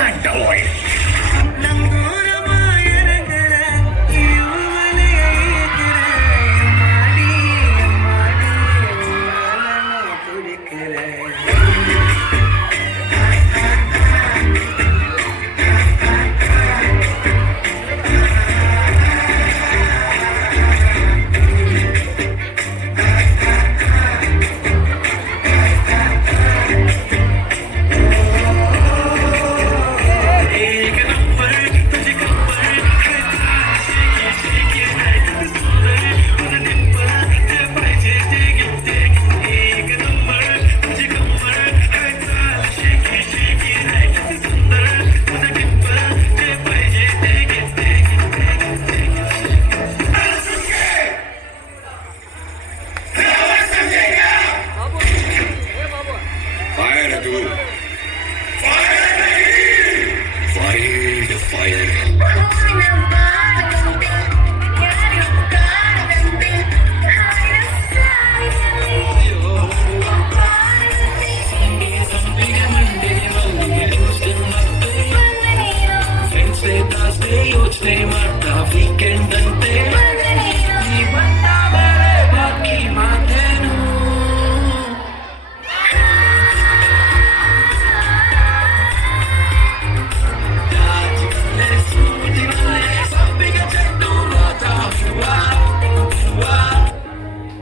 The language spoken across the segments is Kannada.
can't avoid.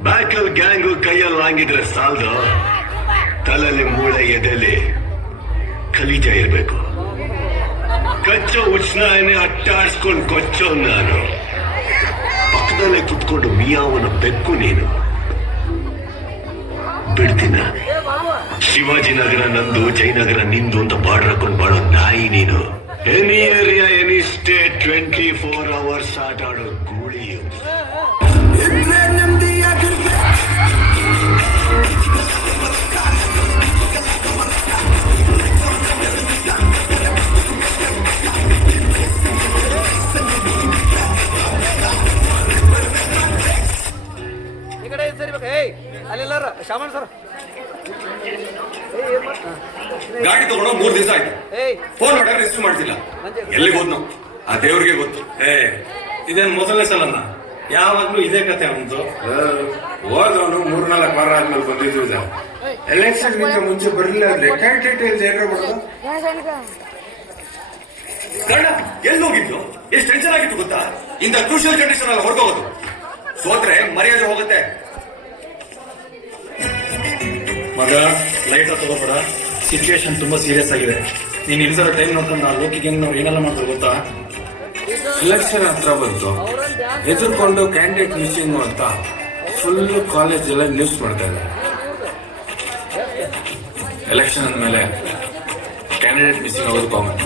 ಬ್ಯಾಕಲ್ ಗ್ಯಾಂಗು ಕೈಯಲ್ಲಿ ಹಂಗಿದ್ರೆ ಸಾಲದು, ತಲೆಯಲ್ಲಿ ಮೂಳೆ ಎದೆಲಿ ಖಲೀಜ ಇರ್ಬೇಕು. ಕಚ್ಚೋ ಉಷ್ಣಾಯನೆ ಅಟ್ಟಾಡ್ಸ್ಕೊಂಡು ಕೊಚ್ಚೋ ನಾನು, ಪಕ್ಕದಲ್ಲೇ ಕುತ್ಕೊಂಡು ಮಿಯಾವನ ಬೆಕ್ಕು ನೀನು. ಬಿಡ್ತೀನ ಶಿವಾಜಿನಗರ ನಂದು, ಜಯನಗರ ನಿಂದು ಅಂತ ಬಾರ್ಡರ್ ಹಾಕೊಂಡು ಬಾಳೋ ನಾಯಿ ನೀನು. Any area any state 24 hours ಆಟ ಆಡೋ ಗೂಳಿಯು. ಶಾಮನ್ ಸರ್ ಗಾಡಿ ತಗೊಂಡು 3 ದಿವಸ ಆಯ್ತು. ಫೋನ್ ನೋಡ್ರೆ ರಿಸೀವ್ ಮಾಡ್ತಿಲ್ಲ. ಎಲ್ಲಿಗೆ ಹೋದ್ ನಾವು ಆ ದೇವ್ರಿಗೆ ಗೊತ್ತು. ಇದೇನು ಮೊದಲನೇ ಸಲನ? ಯಾವಾಗ್ಲೂ ಇದೇ ಕತೆ ಅವನು. ಹೋದವನು 3-4 ವಾರ ಆದ್ಮೇಲೆ ಬಂದಿದ್ದು. ಎಲೆಕ್ಷನ್ ಮುಂಚೆ ಬರಲಿಲ್ಲ ಅಂದ್ರೆ ಕ್ಯಾಂಡಿಡೇಟ್ ಏನಾರ ಬರೋದು. ಕಣ್ಣ ಎಲ್ಲಿ ಹೋಗಿದ್ಲು? ಎಷ್ಟು ಟೆನ್ಷನ್ ಆಗಿತ್ತು ಗೊತ್ತಾ? ಇಂಥ ಕ್ರೂಷಿಯಲ್ ಕಂಡೀಷನ್ ಅಲ್ಲಿ ಹೊರಗೋಗೋದು. ಸೋತ್ರೆ ಮರ್ಯಾದೆ ಹೋಗುತ್ತೆ. ಮಗ ಲೈಟ್ ತಗೋಬೇಡ, ಸಿಚುವೇಶನ್ ತುಂಬಾ ಸೀರಿಯಸ್ ಆಗಿದೆ. ನೀನ್ ಇಲ್ದಿರೋ ಟೈಮ್ ನೋಡ್ಕೊಂಡು ಆ ಲೋಕಿಗೆ ನಾವು ಏನೆಲ್ಲ ಮಾಡ್ತಾರೆ ಗೊತ್ತಾ? ಎಲೆಕ್ಷನ್ ಹತ್ರ ಬಂತು, ಎದುರ್ಕೊಂಡು ಕ್ಯಾಂಡಿಡೇಟ್ ಮಿಸ್ಸಿಂಗ್ ಅಂತ ಫುಲ್ ಕಾಲೇಜ್ ಎಲ್ಲ ನ್ಯೂಸ್ ಮಾಡ್ತಾ ಇದ್ದಾರೆ. ಎಲೆಕ್ಷನ್ ಅಂದ್ಮೇಲೆ ಕ್ಯಾಂಡಿಡೇಟ್ ಮಿಸ್ಸಿಂಗ್ ಆಗೋದು ಕಾಮನ್.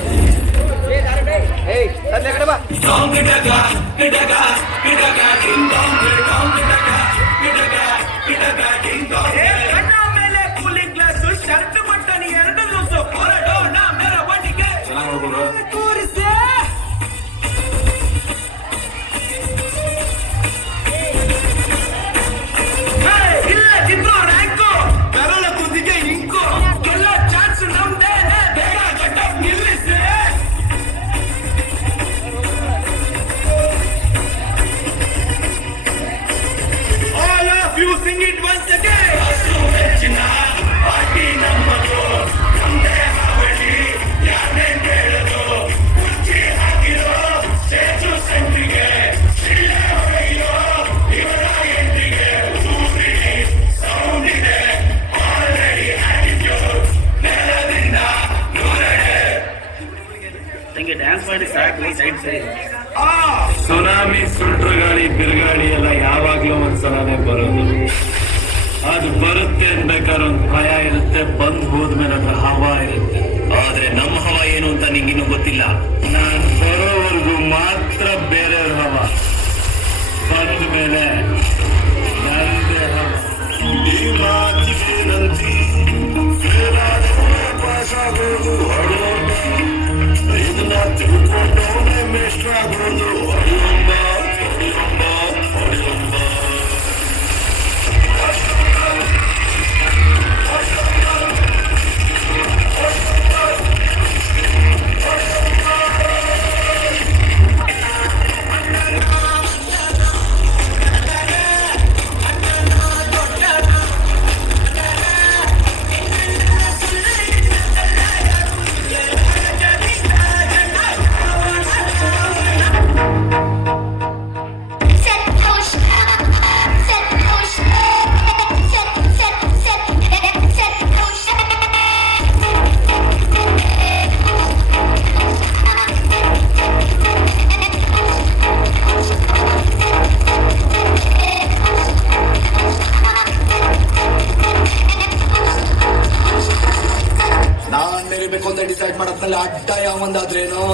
ಸುನಾಮಿ, ಸುಂಟ್ರ ಗಾಳಿ, ಬಿರುಗಾಳಿ ಎಲ್ಲ ಯಾವಾಗ್ಲೂ ಒಂದ್ಸಲನೇ ಬರೋದು. ಅದು ಬರುತ್ತೆ ಅನ್ಬೇಕಾದ್ರೆ ಒಂದು ಭಯ ಇರುತ್ತೆ, ಬಂದ್ ಹೋದ್ಮೇಲೆ ಅದ್ರ ಹವಾ ಇರುತ್ತೆ. ಆದ್ರೆ ನಮ್ಮ ಹವಾ ಏನು ಅಂತ ನಿಂಗಿನ್ನೂ ಗೊತ್ತಿಲ್ಲ. ನಾನ್ ಬರೋವರೆಗೂ ಮಾತ್ರ ಬೇರೆಯವ್ರ ಹವಾ, ಬಂದ ಮೇಲೆ ನಂದೇ ಹವಾ. ಇದನ್ನ ತಿಳ್ಕೊಂಡವನೇ ಮೇಷ್ಟ್ರ ಆಗೋದು. ಯಾವಂದಾದ್ರೇನೋ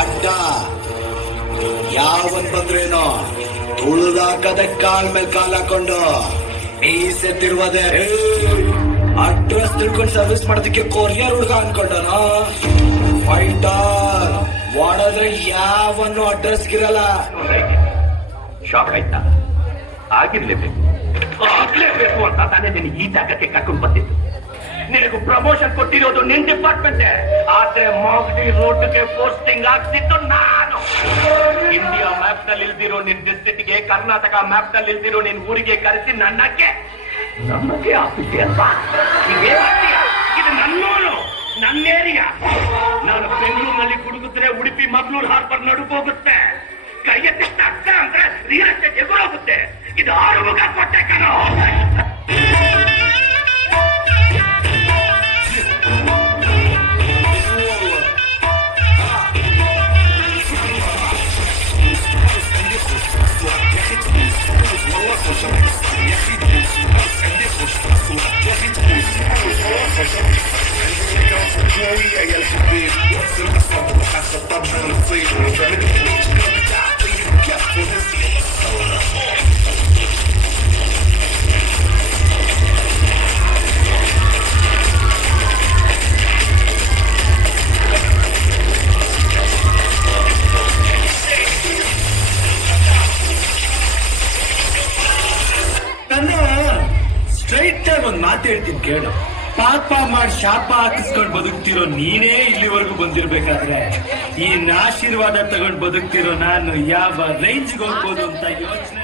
ಅಡ್ಡ ಯಾವನ್ ಬಂದ್ರೇನೋ ತುಳಿದಾಕದೆ ಕಾಲ್ ಮೇಲೆ ಕಾಲ್ ಹಾಕೊಂಡು ಮೀಸೆ ತಿರುವದೆ ಅಡ್ರೆಸ್ ತಿಳ್ಕೊಂಡು ಸರ್ವಿಸ್ ಮಾಡೋದಕ್ಕೆ ಕೊರಿಯರ್ ಹುಡುಗ ಅನ್ಕೊಂಡನ ಫೈಟರ್ ಒಡದ್ರೆ ಯಾವನ್ನು ಅಡ್ರೆಸ್ ಇರಲ್ಲ. ಶಾಕ್ ಆಯ್ತಾ? ಆಗಿರ್ಲೇಬೇಕು, ಆಗ್ಲೇಬೇಕು ಅಂತ ತಾನೇ ನಿನಗೆ ಈ ಜಾಗಕ್ಕೆ ಕರ್ಕೊಂಡು ಬಂದಿತ್ತು. ನಿನಗೂ ಪ್ರಮೋಷನ್ ಕೊಟ್ಟಿರೋದು ನಿನ್ ಡಿಪಾರ್ಟ್ಮೆಂಟ್, ಆದ್ರೆ ಮಾಗಡಿ ರೋಡ್ಗೆ ಪೋಸ್ಟಿಂಗ್ ಆಗ್ತಿತ್ತು ನಾನು. ಇಂಡಿಯಾ ಮ್ಯಾಪ್ ನಲ್ಲಿ ಇಲ್ದಿರೋ ನಿನ್ ಡಿಸ್ಟ್ರಿಕ್ಟ್ ಗೆ, ಕರ್ನಾಟಕ ಮ್ಯಾಪ್ ನಲ್ಲಿ ಇಲ್ದಿರೋ ನಿನ್ ಊರಿಗೆ ಕರೆಸಿ ನನ್ನಕ್ಕೆ ಆಫೀಸ್ ಅಲ್ವಾ? ಇದು ನನ್ನೂರು, ನನ್ನ ಏರಿಯಾ. ನಾನು ಬೆಂಗಳೂರಿನಲ್ಲಿ ಗುಡುಗುತ್ತರೆ ಉಡುಪಿ ಮಂಗಳೂರು ಹಾರ್ಬರ್ ನಡುಕು ಹೋಗುತ್ತೆ. ಕೈ ಎತ್ತಿಷ್ಟ ಅಕ್ಕ ಅಂದ್ರೆ ರಿಯಲ್ ಎಸ್ಟೇಟ್ ಎದುರೋಗುತ್ತೆ. ಇದು ಆರುಮುಗ ಕೊಟ್ಟೆ ಕಣೋ. ಸ್ಟ್ರೈಟ್ ಆಗಿ ಒಂದ್ ಮಾತು ಹೇಳ್ತೀನಿ ಕೇಳು. ಪಾಪ ಮಾಡಿ ಶಾಪ ಹಾಕಿಸ್ಕೊಂಡು ಬದುಕ್ತಿರೋ ನೀನೇ ಇಲ್ಲಿವರೆಗೂ ಬಂದಿರ್ಬೇಕಾದ್ರೆ ಈ ಆಶೀರ್ವಾದ ತಗೊಂಡು ಬದುಕ್ತಿರೋ ನಾನು ಯಾವ ರೇಂಜ್ಗೆ ಹೋಗ್ಬೋದು ಅಂತ ಯೋಚನೆ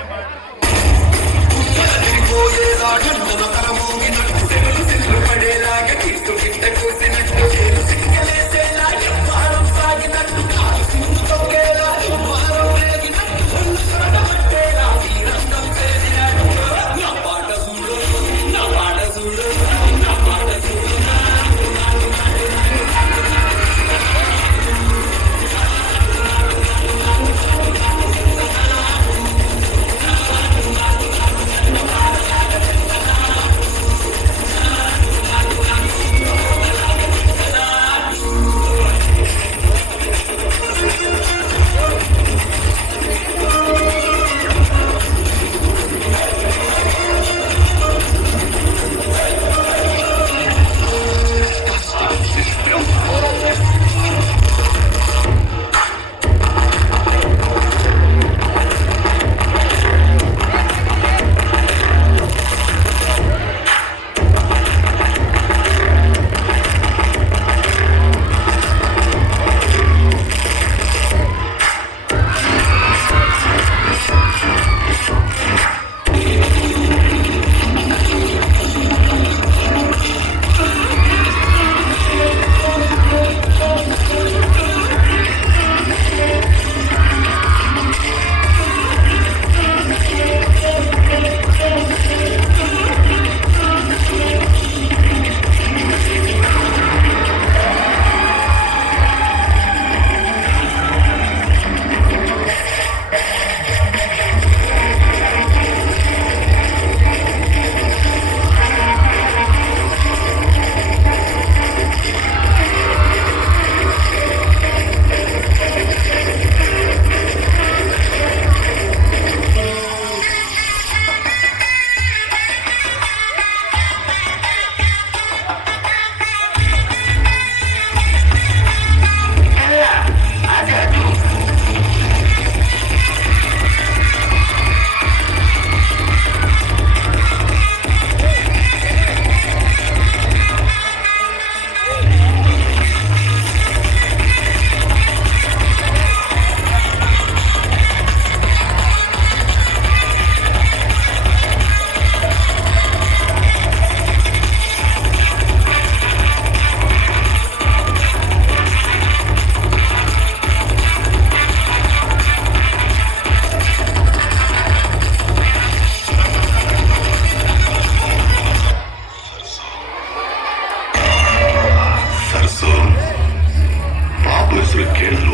ಬಾಬು ಹೆಸರು ಕೇಳಿದ್ರು